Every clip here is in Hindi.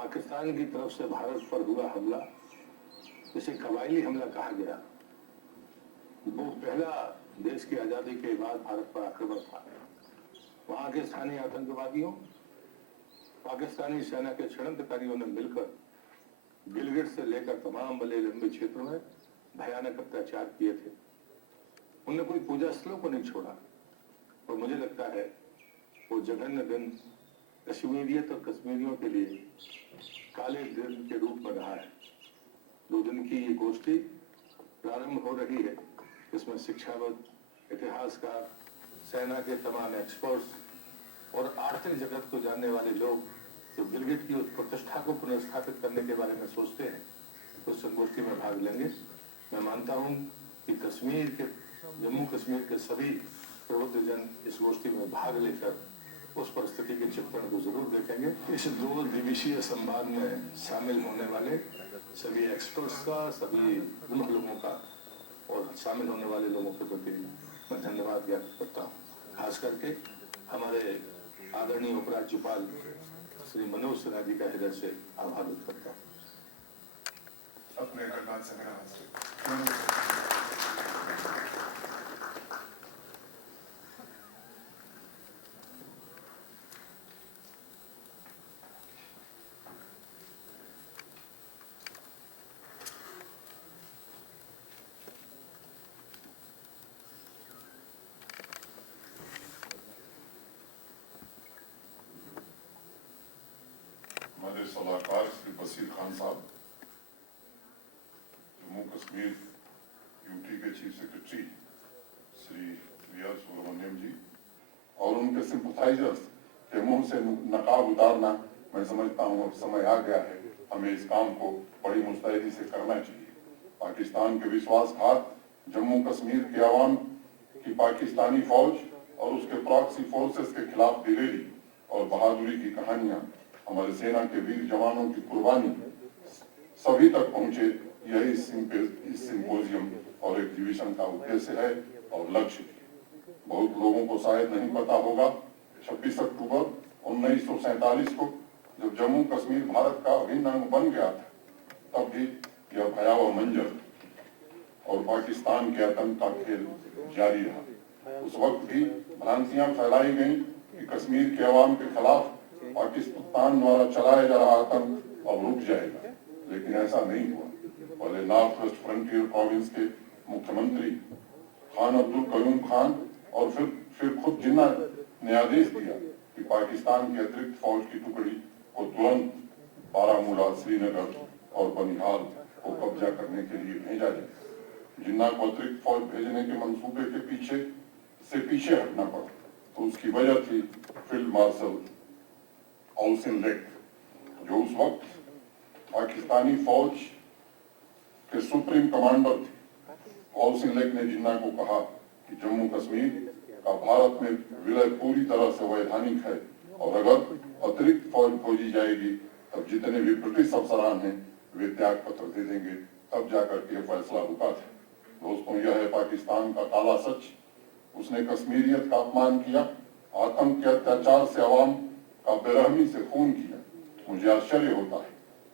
पाकिस्तान की तरफ से भारत पर हुआ हमला, जिसे कबायली हमला कहा गया, वो पहला देश की आजादी के बाद भारत पर आक्रमण था। वहां के स्थानीय आतंकवादियों, पाकिस्तानी सेना के षड्यंत्रकारियों ने मिलकर गिलगित से लेकर तमाम बड़े लंबे क्षेत्रों में भयानक अत्याचार किए थे। उन्होंने कोई पूजा स्थलों को नहीं छोड़ा। और मुझे लगता है वो जघन्य दिन कश्मीरियत और कश्मीरियों के लिए काले दिन के रूप में रहा है। 2 दिन की ये गोष्ठी प्रारंभ हो रही है। इसमें शिक्षाविद, इतिहासकार, सेना के तमाम एक्सपर्ट्स और आर्थिक जगत को जानने वाले लोग जो गिलगित की उस प्रतिष्ठा को पुनर्स्थापित करने के बारे में सोचते हैं, उस संगोष्ठी में भाग लेंगे। मैं मानता हूं कि जम्मू कश्मीर के सभी प्रबुद्ध जन इस गोष्ठी में भाग लेकर उस परिस्थिति के चित्रण को जरूर देखेंगे। इस 2 दिवसीय संवाद में शामिल होने वाले सभी एक्सपर्ट्स का, सभी उन लोगों का और शामिल होने वाले लोगों के प्रति मैं धन्यवाद व्यक्त करता हूँ। खास करके हमारे आदरणीय उपराज्यपाल श्री मनोज सिन्हा जी का हृदय से आभार व्यक्त करता हूँ। अपने गणमान्य संग्राम से हमारे सलाहकार श्री बशीर खान साहब, जम्मू कश्मीर यूटी के chief secretary Shri V R. Subramanyam ji और उनके सिंपथाइजर्स के मुंह से नकाब उतारना, मैं समझता हूँ अब समय आ गया है। हमें इस काम को बड़ी मुस्तैदी से करना चाहिए। पाकिस्तान के विश्वासघात, जम्मू कश्मीर के अवाम की पाकिस्तानी फौज और उसके प्रॉक्सी फोर्सेस के खिलाफ दिलेरी और बहादुरी की कहानियां, हमारे सेना के वीर जवानों की कुर्बानी सभी तक पहुंचे, यही इस सिंपोजियम और एग्जीबिशन का उद्देश्य है और लक्ष्य। बहुत लोगों को शायद नहीं पता होगा, 26 अक्टूबर 1947 को जब जम्मू कश्मीर भारत का अभिन्न अंग बन गया था, तब भी यह भयावह मंजर और पाकिस्तान के आतंक का खेल जारी रहा। उस वक्त भी भ्रांतियां फैलाई गईं कि कश्मीर के अवाम के खिलाफ पाकिस्तान द्वारा चलाया जा रहा आतंक अब रुक जाएगा, लेकिन ऐसा नहीं हुआ। पहले नॉर्थ वेस्ट फ्रंटियर प्रोविंस के मुख्यमंत्री खान अब्दुल कयूम खान और फिर खुद जिन्ना ने आदेश दिया कि पाकिस्तान के अतिरिक्त फौज की टुकड़ी को तुरंत बारामूला, श्रीनगर और बनिहाल को कब्जा करने के लिए भेजा जाए। जिन्ना को अतिरिक्त फौज भेजने के मंसूबे के पीछे हटना पड़ा, तो उसकी वजह थी फील्ड मार्शल औसिन लेक, जो उस वक्त पाकिस्तानी फौज के सुप्रीम कमांडर थे। औसिन लेक ने जिन्ना को कहा कि जम्मू कश्मीर का भारत में विलय पूरी तरह से वैधानिक है और अगर अतिरिक्त फौज खोजी जाएगी तब जितने भी ब्रिटिश अफसरान हैं वे त्याग पत्र दे देंगे। तब जाकर के फैसला रुका था। दोस्तों, यह है पाकिस्तान का काला सच। उसने कश्मीरियत का अपमान किया, आतंक के अत्याचार से अवाम का बेरहमी से खून किया। मुझे आश्चर्य होता है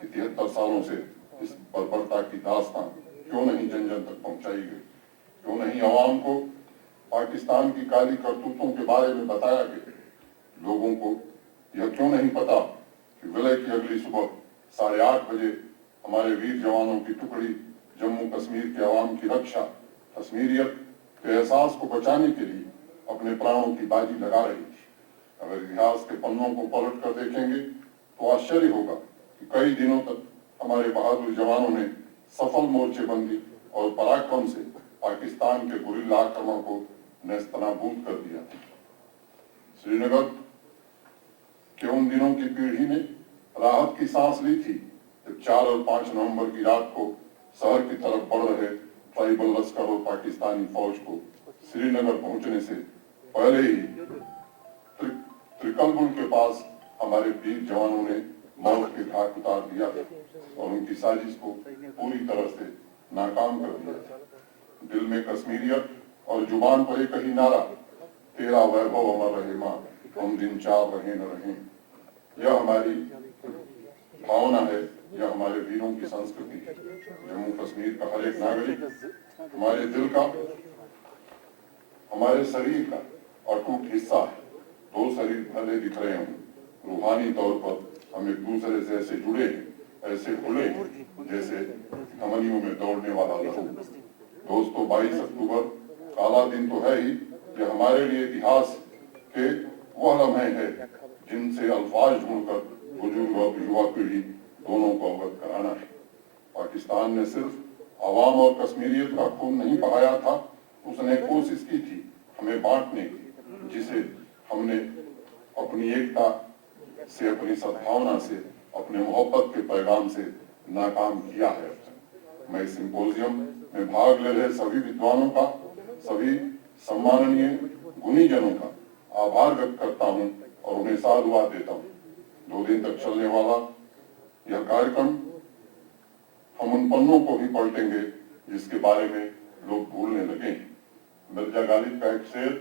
कि 73 सालों से इस बर्बरता की दास्तान क्यों नहीं जन जन तक पहुंचाई गई, क्यों नहीं अवाम को पाकिस्तान की काली करतूतों के बारे में बताया गया। लोगों को यह क्यों नहीं पता कि विलय की अगली सुबह 8:30 बजे हमारे वीर जवानों की टुकड़ी जम्मू कश्मीर के अवाम की रक्षा, कश्मीरियत के एहसास को बचाने के लिए अपने प्राणों की बाजी लगा रही थी। अगर इतिहास के पन्नों को पलट कर देखेंगे तो आश्चर्य होगा कि कई दिनों तक हमारे बहादुर जवानों ने सफल मोर्चेबंदी और पराक्रम से पाकिस्तान के गुरिल्ला आक्रमण को नेस्तनाबूद कर दिया। श्रीनगर के उन दिनों की पीढ़ी ने राहत की सांस ली थी जब 4 और 5 नवंबर की रात को शहर की तरफ बढ़ रहे ट्राइबल लश्कर और पाकिस्तानी फौज को श्रीनगर पहुंचने से पहले ही त्रिकलबुल के पास हमारे वीर जवानों ने मौत के घाट उतार दिया और उनकी साजिश को पूरी तरह से नाकाम कर दिया था। दिल में कश्मीरियत और जुबान पर एक ही नारा, तेरा वैभव अमर रहे मां, हम दिन 4 रहे न रहे। यह हमारी सद्भावना है, यह हमारे वीरों की संस्कृति है। जम्मू कश्मीर का हर एक नागरिक हमारे दिल का, हमारे शरीर का अटूट हिस्सा है। दो शरीर भले दिख रहे हों, रूहानी तौर पर हम एक दूसरे से ऐसे जुड़े हैं, ऐसे खुले हैं, जैसे धमनियों में दौड़ने वाला लहू। दोस्तों, 22 अक्टूबर काला दिन तो है ही, यह हमारे लिए इतिहास के वह लम्हे हैं जिनसे अल्फाज ढूंढकर बुजुर्ग और युवा पीढ़ी दोनों को अवगत कराना है। पाकिस्तान ने सिर्फ अवाम और कश्मीरियत का खून नहीं बहाया था, उसने कोशिश की थी हमें बांटने की, जिसे हमने अपनी एकता से, अपनी सद्भावना से, अपने मोहब्बत के पैगाम से नाकाम किया है। मैं इस सिंपोजियम में भाग ले रहे सभी विद्वानों का, सभी सम्माननीय गुणी जनों का आभार व्यक्त करता हूं और उन्हें साधुवाद देता हूं। 2 दिन तक चलने वाला यह कार्यक्रम हम उन पन्नों को भी पलटेंगे जिसके बारे में लोग भूलने लगे हैं। मिर्जा गालिब का एक शेर,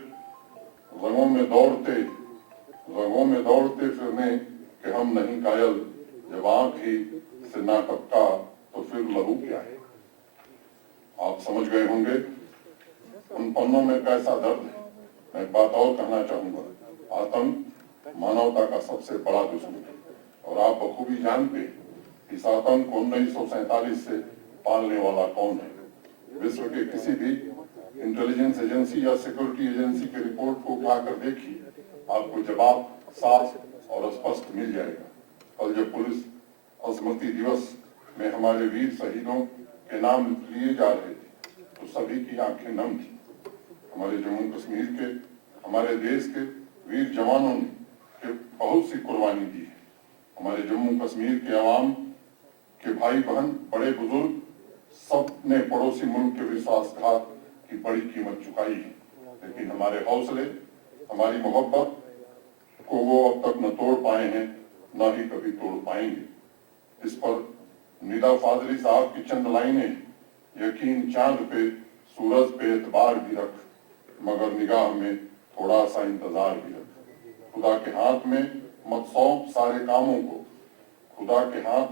रंगों में दौड़ते फिरने कि हम नहीं कायल, जब आंख ही से ना टपका तो फिर लहू क्या है। आप समझ गए होंगे उन पन्नों में कैसा दर्द है। मैं एक बात और कहना चाहूंगा, आतंक मानवता का सबसे बड़ा दुश्मन है और आप बखूबी जानते हैं इस आतंक को 1947 से पालने वाला कौन है। विश्व के किसी भी इंटेलिजेंस एजेंसी या सिक्योरिटी एजेंसी की रिपोर्ट को उठाकर देखिए, आपको जवाब साफ और स्पष्ट मिल जाएगा। कल जब पुलिस स्मृति दिवस में हमारे वीर शहीदों के नाम लिए जा रहे थे तो सभी की आंखें नम थी। हमारे जम्मू कश्मीर के, हमारे देश के वीर जवानों ने बहुत सी कुर्बानी दी है। हमारे जम्मू कश्मीर के अवाम के भाई बहन, बड़े बुजुर्ग सब ने पड़ोसी मुल्क के विश्वासघात की बड़ी कीमत चुकाई है, लेकिन हमारे हौसले, हमारी मोहब्बत को वो अब तक न तोड़ पाए हैं, न ही कभी तोड़ पाएंगे। इस पर निदा फाजली साहब की चंद लाइनें, यकीन चांद पे सूरज पे एतबार भी रख, मगर निगाह में थोड़ा सा इंतजार भी रख। खुदा के हाथ में मत सौंप सारे कामों को, खुदा के हाथ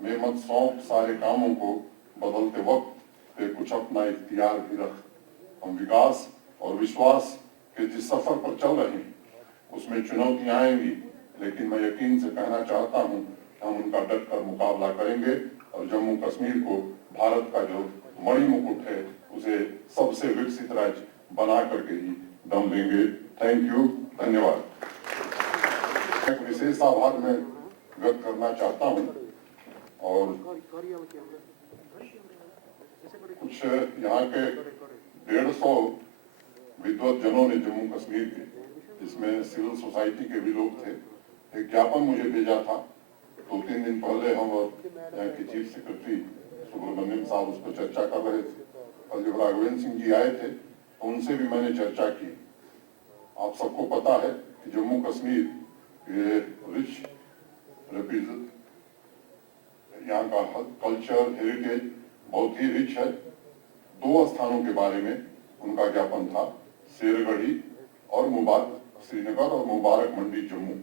में मत सौंप सारे कामों को, बदलते वक्त पे कुछ अपना इख्तियार भी रख। हम विकास और विश्वास के जिस सफर पर चल रहे हैं उसमें चुनौतियां आएंगी, लेकिन मैं यकीन से कहना चाहता हूं हम उनका डट कर मुकाबला करेंगे और जम्मू कश्मीर को भारत का जो मणिमुकुट है उसे सबसे विकसित राज्य बना करके ही दम देंगे। थैंक यू, धन्यवाद। एक विशेष आभार मैं व्यक्त करना चाहता हूं और कुछ यहाँ के 150 विद्वत जनों ने जम्मू कश्मीर के, जिसमें सिविल सोसाइटी के भी लोग थे, एक ज्ञापन मुझे भेजा था। 2-3 दिन पहले हम और यहाँ के चीफ सेक्रेटरी सुब्रमण्यम साहब उस पर चर्चा कर रहे थे और जब राघवेंद्र सिंह जी आए थे तो उनसे भी मैंने चर्चा की। आप सबको पता है कि जम्मू कश्मीर ये रिच रिप्रेजेंट, यहाँ का कल्चर हेरिटेज बहुत ही रिच है। 2 स्थानों के बारे में उनका ज्ञापन था, शेरगढ़ी और श्रीनगर और मुबारक मंडी जम्मू।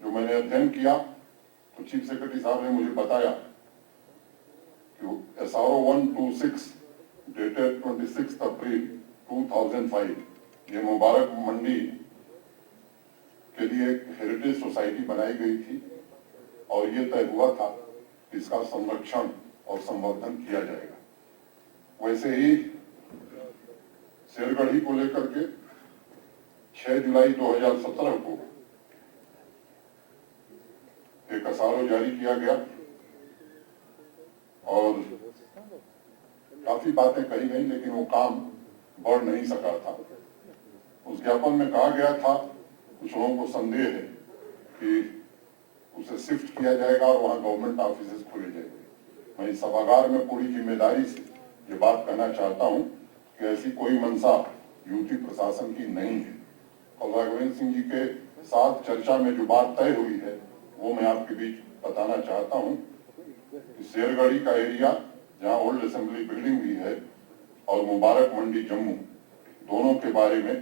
जो मैंने अध्ययन किया तो चीफ सेक्रेटरी साहब ने मुझे बताया कि SRO 126 डेटेड 26 अप्रैल 2005 ये मुबारक मंडी के लिए एक हेरिटेज सोसाइटी बनाई गई थी और ये तय हुआ था कि इसका संरक्षण और संवर्धन किया जाएगा। वैसे ही शेरगढ़ी को लेकर के 6 जुलाई 2017 को एक SRO जारी किया गया और काफी बातें कही गई, लेकिन वो काम बढ़ नहीं सका था। उस ज्ञापन में कहा गया था, कुछ लोगों को संदेह है कि उसे शिफ्ट किया जाएगा और वहां गवर्नमेंट ऑफिसेज खोले जाएंगे। मैं इस सभागार में पूरी जिम्मेदारी से ये बात कहना चाहता हूं कि ऐसी कोई मंशा यूपी प्रशासन की नहीं है। और राघवेंद्र सिंह जी के साथ चर्चा में जो बात तय हुई है वो मैं आपके बीच बताना चाहता हूं कि शेरगढ़ी का एरिया जहां ओल्ड असेंबली बिल्डिंग भी है और मुबारक मंडी जम्मू, दोनों के बारे में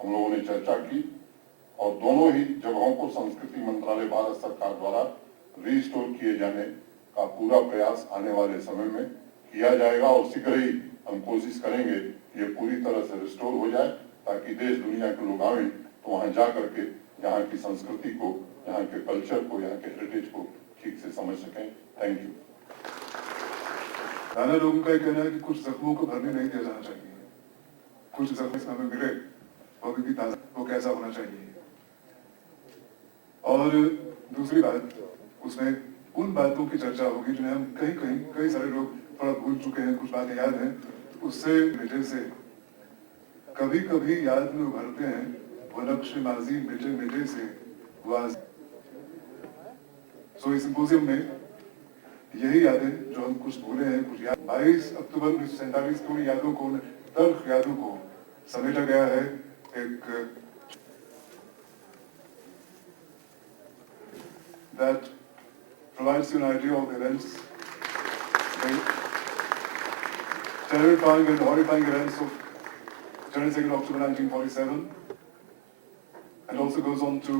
हम लोगों ने चर्चा की और दोनों ही जगहों को संस्कृति मंत्रालय भारत सरकार द्वारा रिस्टोर किए जाने का पूरा प्रयास आने वाले समय में किया जाएगा और शीघ्र ही हम कोशिश करेंगे कि ये पूरी तरह से रिस्टोर हो जाए, ताकि देश दुनिया के लोग आए तो वहां जा करके यहाँ की संस्कृति को, यहाँ के कल्चर को, यहाँ के हेरिटेज को ठीक से समझ सकें। Thank you. नाना लोगों का कहना है कि कुछ जख्मों को भरने नहीं दिया जाना चाहिए, कुछ जख्म हमें मिले वो भी ताजा, वो कैसा होना चाहिए। और दूसरी बात, उसमें उन बातों की चर्चा होगी जिन्हें हम कई सारे लोग थोड़ा भूल चुके हैं, कुछ बातें याद हैं, उससे मिटे से कभी कभी याद में उभरते हैं वो नक्श माजी मिटे से हुआ। सो इस सिंपोजियम में यही यादें जो हम कुछ भूले हैं, कुछ याद 22 अक्टूबर 1947 की उन यादों को, उन तल्ख यादों को समेटा गया है एक that provides you an idea of the events, the terrifying and horrifying events of 22nd October 1947, and also goes on to